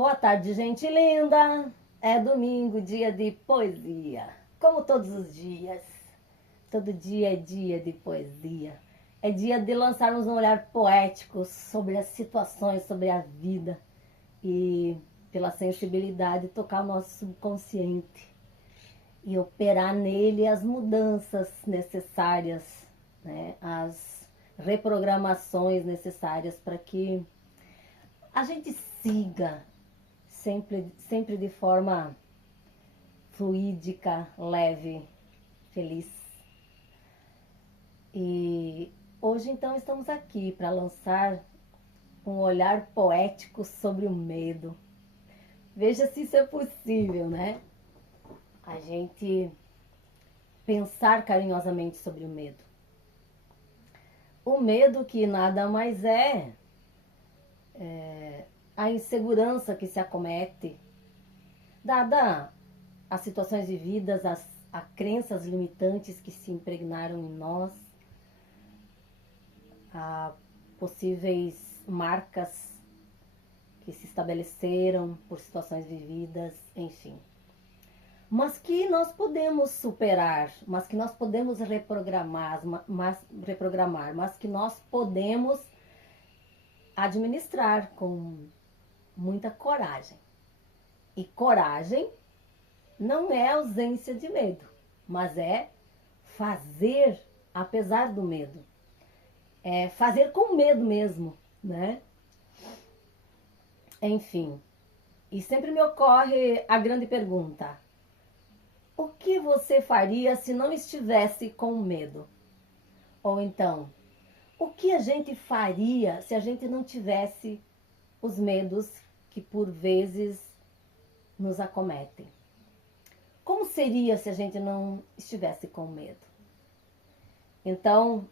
Boa tarde, gente linda! É domingo, dia de poesia. Como todos os dias, todo dia é dia de poesia. É dia de lançarmos um olhar poético sobre as situações, sobre a vida e, pela sensibilidade, tocar o nosso subconsciente e operar nele as mudanças necessárias, né? As reprogramações necessárias para que a gente siga sempre de forma fluídica, leve, feliz. E hoje então estamos aqui para lançar um olhar poético sobre o medo. Veja se isso é possível, né? A gente pensar carinhosamente sobre o medo. O medo que nada mais é a insegurança que se acomete, dada as situações vividas, a crenças limitantes que se impregnaram em nós, a possíveis marcas que se estabeleceram por situações vividas, enfim. Mas que nós podemos superar, mas que nós podemos reprogramar, mas que nós podemos administrar com muita coragem. E coragem não é ausência de medo, mas é fazer apesar do medo. É fazer com medo mesmo, né? Enfim, e sempre me ocorre a grande pergunta: o que você faria se não estivesse com medo? Ou então, o que a gente faria se a gente não tivesse os medos que por vezes nos acometem? Como seria se a gente não estivesse com medo? Então,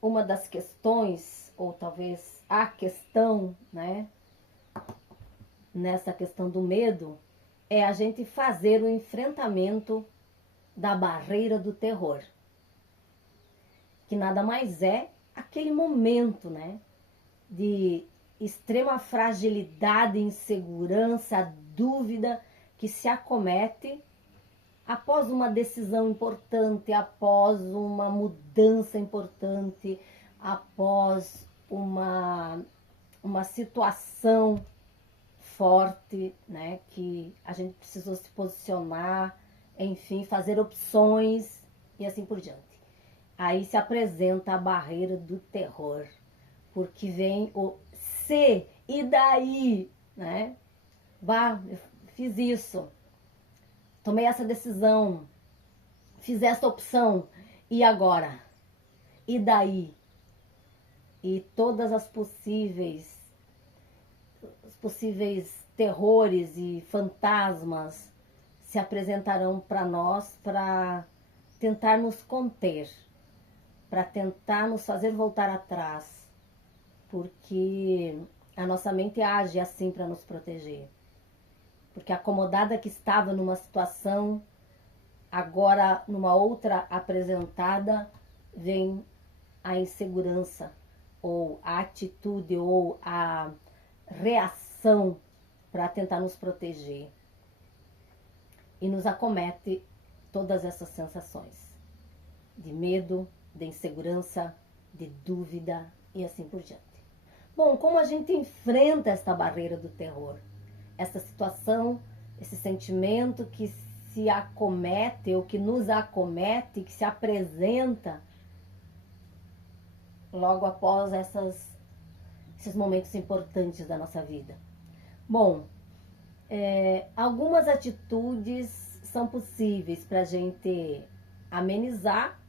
uma das questões, ou talvez a questão, né, nessa questão do medo, é a gente fazer o enfrentamento da barreira do terror, que nada mais é aquele momento, né, de extrema fragilidade, insegurança, dúvida que se acomete após uma decisão importante, após uma mudança importante, após uma situação forte, né, que a gente precisou se posicionar, enfim, fazer opções e assim por diante. Aí se apresenta a barreira do terror, porque vem o se e daí, né? Bah, eu fiz isso, tomei essa decisão, fiz essa opção, e agora? E daí? E todas os possíveis terrores e fantasmas se apresentarão para nós para tentar nos conter, para tentar nos fazer voltar atrás, porque a nossa mente age assim para nos proteger. Porque acomodada que estava numa situação, agora numa outra apresentada, vem a insegurança, ou a atitude, ou a reação para tentar nos proteger. E nos acomete todas essas sensações de medo, de insegurança, de dúvida e assim por diante. Bom, como a gente enfrenta esta barreira do terror? Essa situação, esse sentimento que se acomete, ou que nos acomete, que se apresenta logo após esses momentos importantes da nossa vida. Bom, algumas atitudes são possíveis para a gente amenizar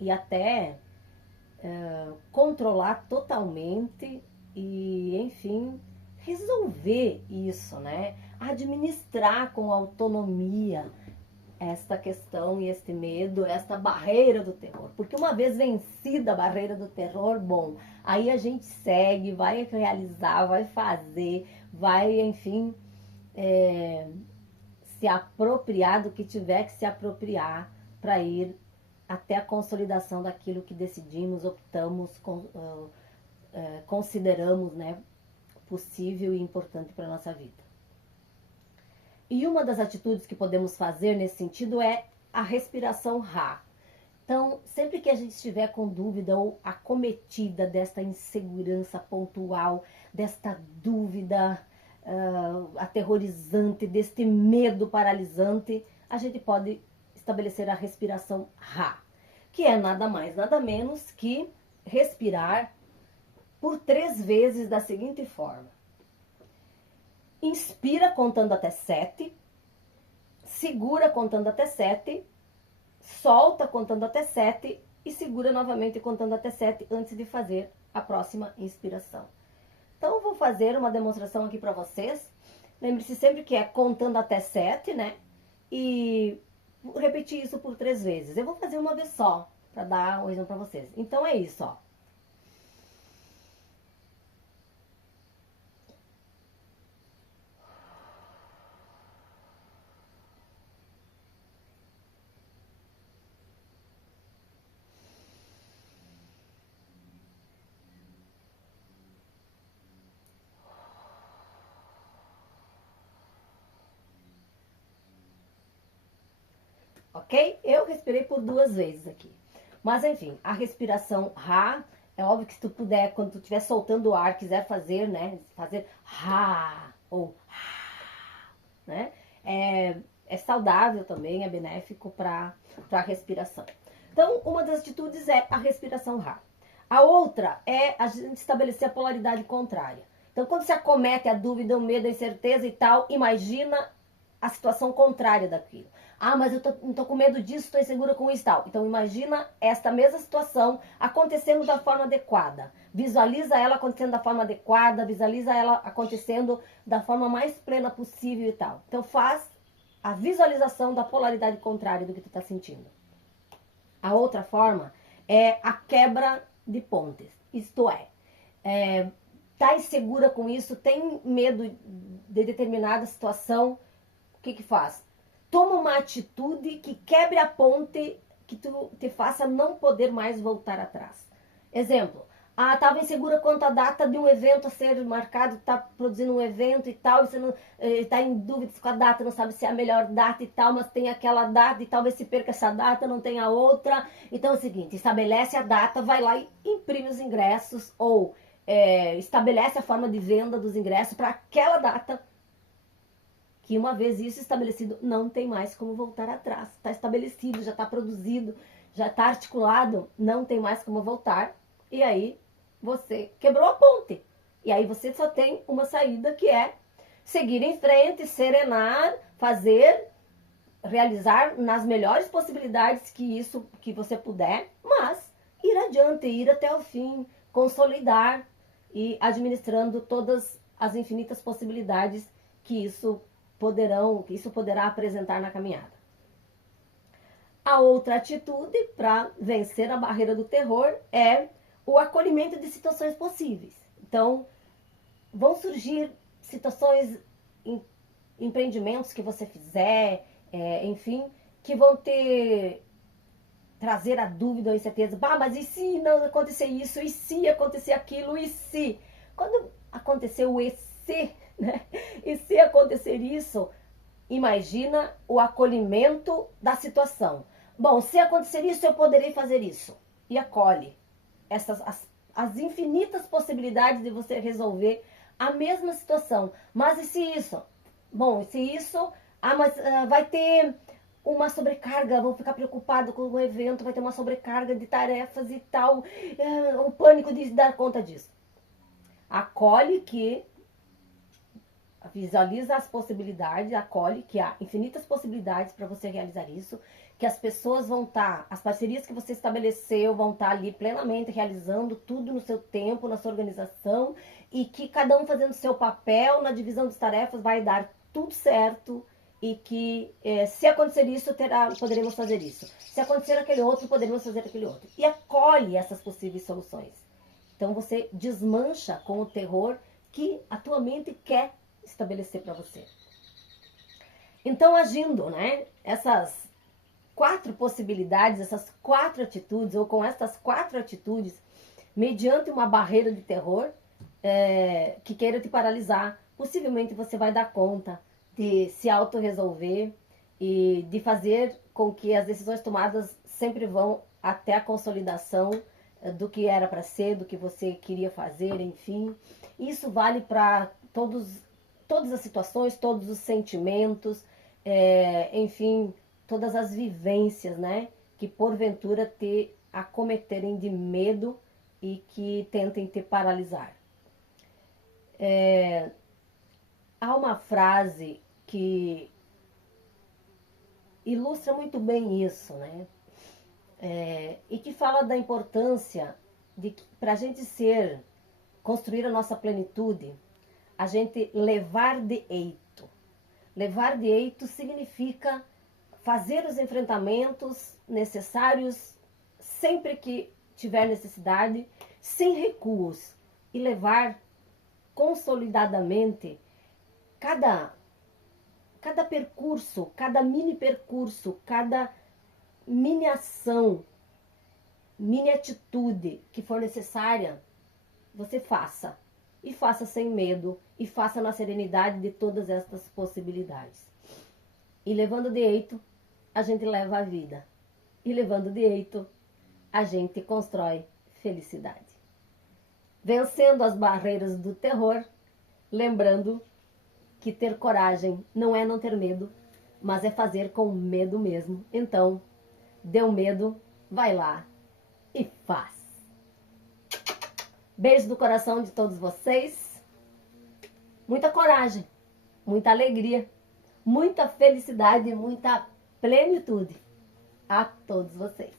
e até controlar totalmente e, enfim, resolver isso, né? Administrar com autonomia esta questão e este medo, esta barreira do terror. Porque uma vez vencida a barreira do terror, bom, aí a gente segue, vai realizar, vai fazer, vai, enfim, se apropriar do que tiver que se apropriar para ir até a consolidação daquilo que decidimos, optamos, consideramos, né, possível e importante para a nossa vida. E uma das atitudes que podemos fazer nesse sentido é a respiração Ra. Então, sempre que a gente estiver com dúvida ou acometida desta insegurança pontual, desta dúvida aterrorizante, deste medo paralisante, a gente pode estabelecer a respiração Ra, que é nada mais, nada menos que respirar por 3 vezes da seguinte forma. Inspira contando até 7, segura contando até 7, solta contando até 7 e segura novamente contando até 7 antes de fazer a próxima inspiração. Então, eu vou fazer uma demonstração aqui para vocês. Lembre-se sempre que é contando até 7, né? E repetir isso por 3 vezes. Eu vou fazer uma vez só, para dar um exemplo para vocês. Então, é isso, ó. Ok? Eu respirei por 2 vezes aqui. Mas, enfim, a respiração Ra, é óbvio que se tu puder, quando tu estiver soltando o ar, quiser fazer, né? Fazer Ra ou Ha, né? É saudável também, é benéfico para a respiração. Então, uma das atitudes é a respiração Ra. A outra é a gente estabelecer a polaridade contrária. Então, quando se acomete a dúvida, o medo, a incerteza e tal, imagina a situação contrária daquilo. Ah, mas eu não tô com medo disso, estou insegura com isso e tal. Então imagina esta mesma situação acontecendo da forma adequada. Visualiza ela acontecendo da forma adequada, visualiza ela acontecendo da forma mais plena possível e tal. Então faz a visualização da polaridade contrária do que tu está sentindo. A outra forma é a quebra de pontes. Isto é, tá insegura com isso, tem medo de determinada situação, o que faz? Toma uma atitude que quebre a ponte, que te faça não poder mais voltar atrás. Exemplo, estava insegura quanto à data de um evento a ser marcado, está produzindo um evento e tal, e você está em dúvida com a data, não sabe se é a melhor data e tal, mas tem aquela data e talvez se perca essa data, não tem a outra. Então é o seguinte, estabelece a data, vai lá e imprime os ingressos, ou estabelece a forma de venda dos ingressos para aquela data, que uma vez isso estabelecido, não tem mais como voltar atrás. Está estabelecido, já está produzido, já está articulado, não tem mais como voltar. E aí você quebrou a ponte. E aí você só tem uma saída, que é seguir em frente, serenar, fazer, realizar nas melhores possibilidades que você puder, mas ir adiante, ir até o fim, consolidar e administrando todas as infinitas possibilidades que isso poderá apresentar na caminhada. A outra atitude para vencer a barreira do terror é o acolhimento de situações possíveis. Então, vão surgir situações, empreendimentos que você fizer, enfim, que vão trazer a dúvida ou a incerteza. Mas e se não acontecer isso? E se acontecer aquilo? E se? Quando acontecer o e se, né? E se acontecer isso, imagina o acolhimento da situação. Bom, se acontecer isso, eu poderei fazer isso. E acolhe as infinitas possibilidades de você resolver a mesma situação. Mas e se isso? Bom, e se isso... mas vai ter uma sobrecarga, vou ficar preocupado com o evento, vai ter uma sobrecarga de tarefas e tal, o pânico de dar conta disso. Acolhe que... Visualiza as possibilidades, acolhe que há infinitas possibilidades para você realizar isso, que as pessoas vão estar, as parcerias que você estabeleceu vão estar ali plenamente realizando tudo no seu tempo, na sua organização, e que cada um fazendo o seu papel na divisão das tarefas vai dar tudo certo, e que se acontecer isso, poderemos fazer isso. Se acontecer aquele outro, poderemos fazer aquele outro. E acolhe essas possíveis soluções. Então você desmancha com o terror que a tua mente quer estabelecer para você. Então, agindo, né, essas 4 possibilidades, essas 4 atitudes, ou com essas 4 atitudes, mediante uma barreira de terror, que queira te paralisar. Possivelmente você vai dar conta de se autorresolver e de fazer com que as decisões tomadas sempre vão até a consolidação do que era para ser, do que você queria fazer, enfim. Isso vale para todas as situações, todos os sentimentos, enfim, todas as vivências, né, que porventura te acometerem de medo e que tentem te paralisar. Há uma frase que ilustra muito bem isso, né? E que fala da importância de que para a gente construir a nossa plenitude, a gente levar de eito. Levar de eito significa fazer os enfrentamentos necessários sempre que tiver necessidade, sem recuos, e levar consolidadamente cada percurso, cada mini percurso, cada mini ação, mini atitude que for necessária, você faça. E faça sem medo, e faça na serenidade de todas estas possibilidades. E levando de eito, a gente leva a vida. E levando de eito, a gente constrói felicidade. Vencendo as barreiras do terror, lembrando que ter coragem não é não ter medo, mas é fazer com medo mesmo. Então, deu medo, vai lá e faz. Beijo do coração de todos vocês. Muita coragem, muita alegria, muita felicidade e muita plenitude a todos vocês.